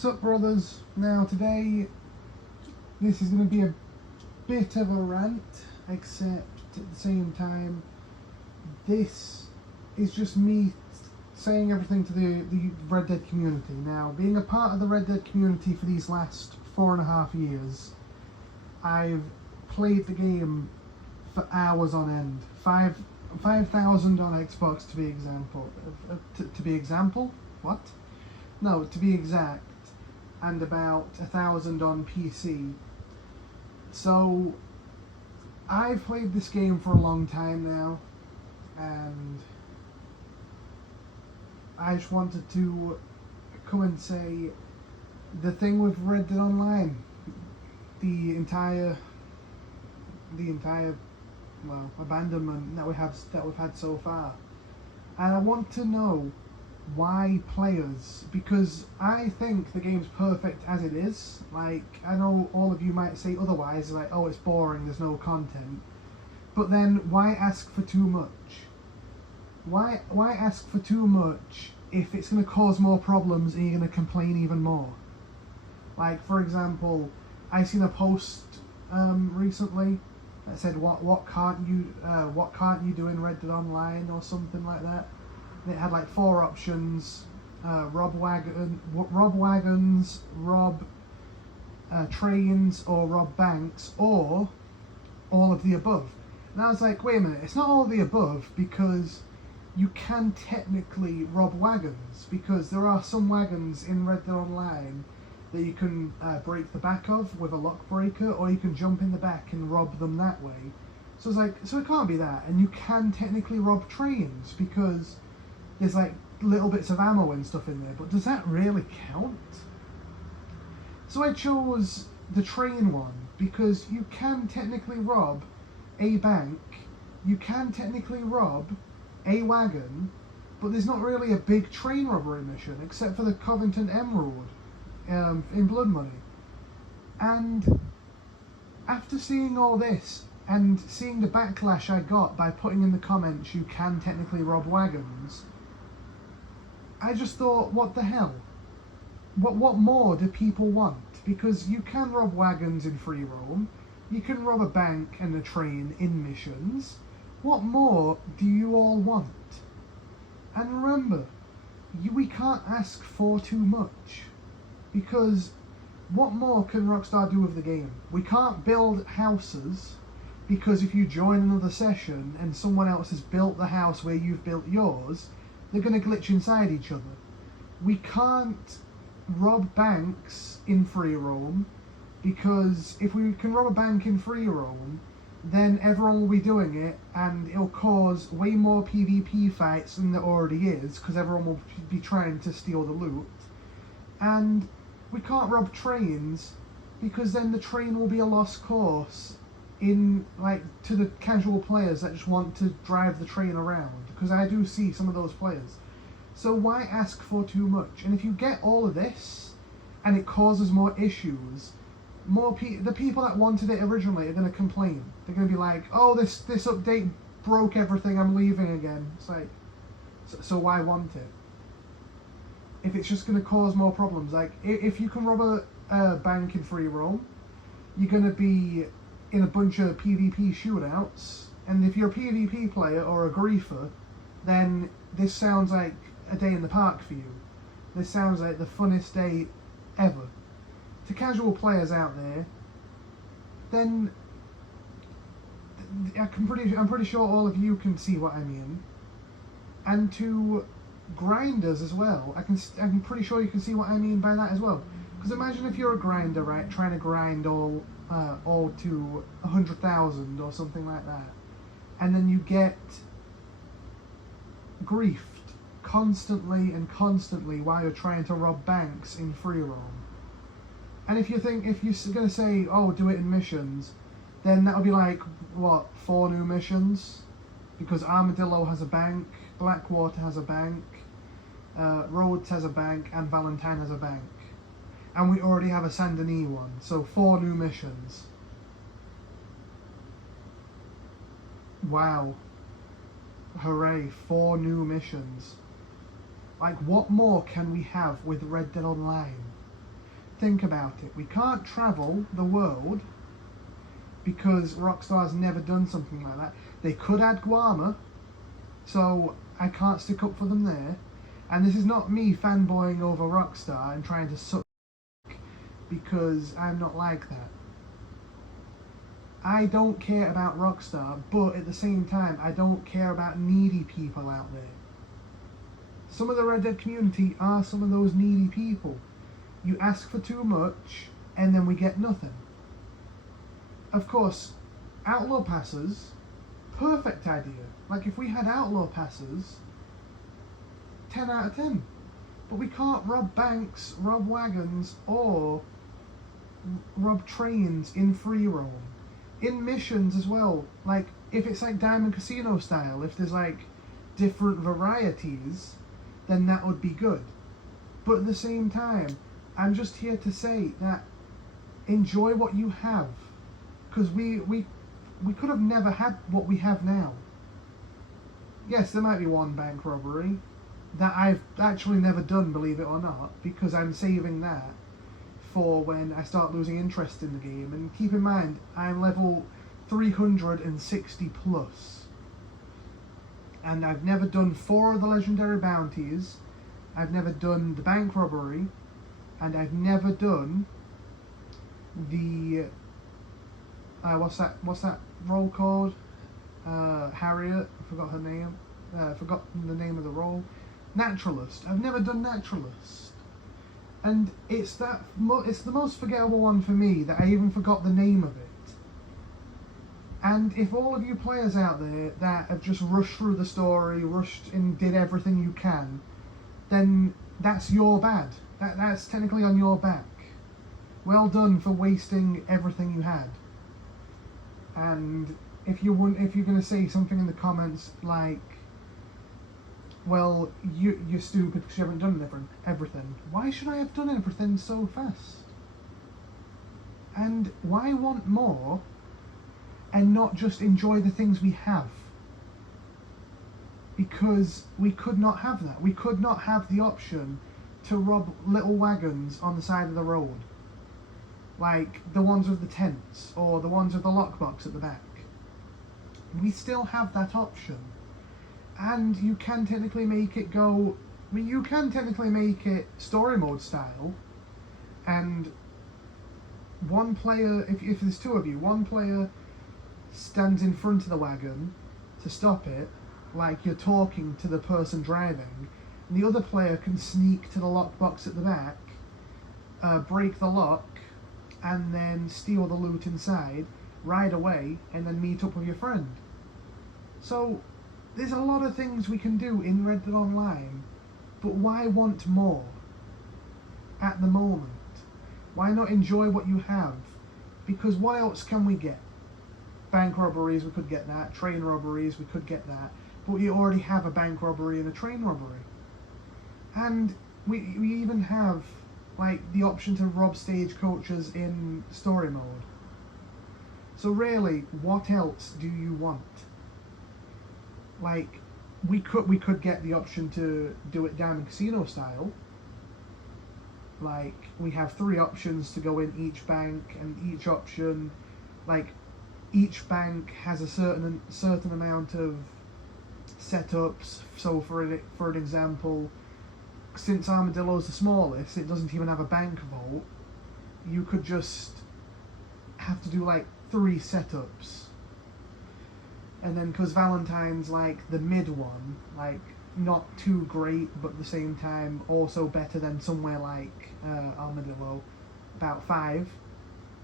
Sup brothers, now today this is going to be a bit of a rant, except at the same time this is just me saying everything to the Red Dead community. Now, being a part of the Red Dead community for these last 4.5 years, I've played the game for hours on end. 5,000 on Xbox to be to be exact, and about 1,000 on PC. So I've played this game for a long time now, and I just wanted to come and say the thing with Red Dead Online, the entire abandonment that we've had so far. And I want to know why players, because I think the game's perfect as it is. Like, I know all of you might say otherwise, like, oh, it's boring, there's no content. But then why ask for too much? Why ask for too much if it's going to cause more problems and you're going to complain even more? Like, for example, I seen a post recently that said what can't you do in Red Dead Online or something like that. And it had like 4 options: rob wagons, rob trains, or rob banks, or all of the above. And I was like, wait a minute, it's not all of the above, because you can technically rob wagons, because there are some wagons in Red Dead Online that you can break the back of with a lock breaker, or you can jump in the back and rob them that way. So it's like, so it can't be that. And you can technically rob trains, because there's like little bits of ammo and stuff in there, but does that really count? So I chose the train one, because you can technically rob a bank, you can technically rob a wagon, but there's not really a big train robbery mission, except for the Covington Emerald in Blood Money. And after seeing all this, and seeing the backlash I got by putting in the comments you can technically rob wagons, I just thought, what the hell? What more do people want? Because you can rob wagons in free roam, you can rob a bank and a train in missions. What more do you all want? And remember, we can't ask for too much, because what more can Rockstar do with the game? We can't build houses, because if you join another session and someone else has built the house where you've built yours, they're going to glitch inside each other. We can't rob banks in free roam, because if we can rob a bank in free roam, then everyone will be doing it, and it'll cause way more PvP fights than there already is, because everyone will be trying to steal the loot. And we can't rob trains, because then the train will be a lost cause to the casual players that just want to drive the train around, because I do see some of those players. So why ask for too much? And if you get all of this and it causes more issues, the people that wanted it originally are going to complain. They're going to be like, oh, this update broke everything, I'm leaving again. It's like, so why want it if it's just going to cause more problems? Like, if you can rob a bank in free roam, you're going to be in a bunch of PvP shootouts, and if you're a PvP player or a griefer, then this sounds like a day in the park for you. This sounds like the funnest day ever. To casual players out there, then I'm pretty sure all of you can see what I mean. And to grinders as well, I'm pretty sure you can see what I mean by that as well. Because imagine if you're a grinder, right, trying to grind all to 100,000 or something like that, and then you get griefed constantly while you're trying to rob banks in free roam. And if you're going to say, oh, do it in missions, then that'll be like, what, 4 new missions? Because Armadillo has a bank, Blackwater has a bank, Rhodes has a bank, and Valentine has a bank. And we already have a Saint Denis one, so 4 new missions. Wow. Hooray, 4 new missions. Like, what more can we have with Red Dead Online? think about it. We can't travel the world because Rockstar's never done something like that. They could add Guarma, so I can't stick up for them there. And this is not me fanboying over Rockstar and trying to suck, because I'm not like that. I don't care about Rockstar, but at the same time, I don't care about needy people out there. Some of the Red Dead community are some of those needy people. You ask for too much, and then we get nothing. Of course, Outlaw Passes, perfect idea. Like, if we had Outlaw Passes, 10 out of 10. But we can't rob banks, rob wagons, or rob trains in free roam. In missions as well, like, if it's like Diamond Casino style, if there's like different varieties, then that would be good. But at the same time, I'm just here to say that enjoy what you have, because we could have never had what we have now. Yes, there might be one bank robbery that I've actually never done, believe it or not, because I'm saving that for when I start losing interest in the game. And keep in mind, I'm level 360 plus, and I've never done 4 of the legendary bounties, I've never done the bank robbery, and I've never done the what's that role called? Harriet, I forgot her name. Forgotten the name of the role. Naturalist. I've never done Naturalist, and it's the most forgettable one for me that I even forgot the name of it. And if all of you players out there that have just rushed through the story, rushed and did everything you can, then that's your bad. That's technically on your back. Well done for wasting everything you had. And if you're going to say something in the comments like, well, you're stupid because you haven't done everything. Why should I have done everything so fast? And why want more and not just enjoy the things we have? Because we could not have that. We could not have the option to rob little wagons on the side of the road, like the ones with the tents or the ones with the lockbox at the back. We still have that option. And you can technically make it go, I mean, you can technically make it story mode style, and one player, if there's 2 of you, one player stands in front of the wagon to stop it, like you're talking to the person driving, and the other player can sneak to the lockbox at the back, break the lock, and then steal the loot inside, ride away, and then meet up with your friend. So there's a lot of things we can do in Red Dead Online, but why want more at the moment? Why not enjoy what you have? Because what else can we get? Bank robberies, we could get that. Train robberies, we could get that. But we already have a bank robbery and a train robbery. And we even have like the option to rob stagecoaches in story mode. So really, what else do you want? Like, we could get the option to do it Diamond Casino style. Like, we have 3 options to go in each bank, and each option, like, each bank has a certain amount of setups. So for an example, since Armadillo's the smallest, it doesn't even have a bank vault. You could just have to do like 3 setups. And then because Valentine's like the mid one, like not too great, but at the same time also better than somewhere like Armadillo, about 5.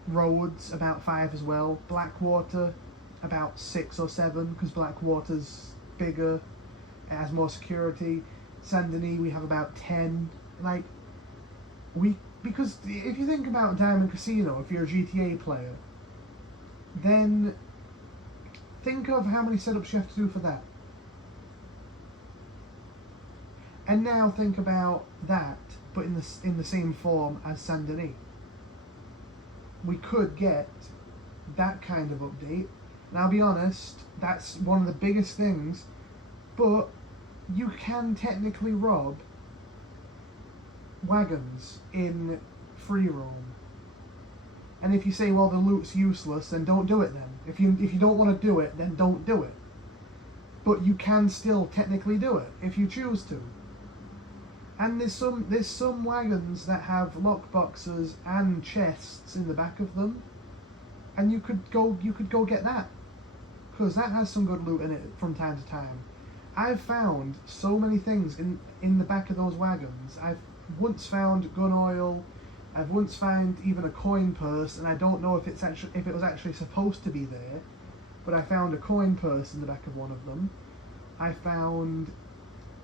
Rhodes, about 5 as well. Blackwater, about 6 or 7, because Blackwater's bigger, it has more security. Saint Denis, we have about 10. Like, because if you think about Diamond Casino, if you're a GTA player, then think of how many setups you have to do for that. And now think about that, but in the same form as Saint Denis. We could get that kind of update. And I'll be honest, that's one of the biggest things, but you can technically rob wagons in free roam. And if you say, well, the loot's useless, then don't do it then. If you don't want to do it, then don't do it. But you can still technically do it if you choose to. And there's some wagons that have lockboxes and chests in the back of them, and you could go get that, because that has some good loot in it from time to time. I've found so many things in the back of those wagons. I've once found gun oil. I've once found even a coin purse, and I don't know if it was actually supposed to be there, but I found a coin purse in the back of one of them. I found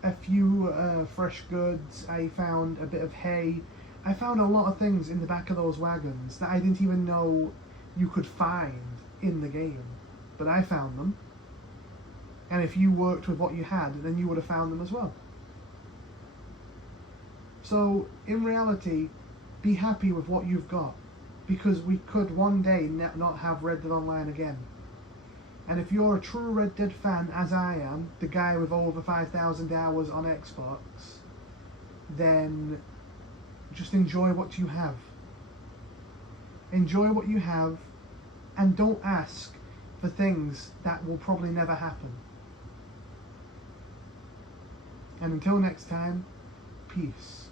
a few fresh goods. I found a bit of hay. I found a lot of things in the back of those wagons that I didn't even know you could find in the game, but I found them. And if you worked with what you had, then you would have found them as well. So in reality, be happy with what you've got, because we could one day not have Red Dead Online again. And if you're a true Red Dead fan, as I am, the guy with over 5,000 hours on Xbox, then just enjoy what you have. Enjoy what you have, and don't ask for things that will probably never happen. And until next time, peace.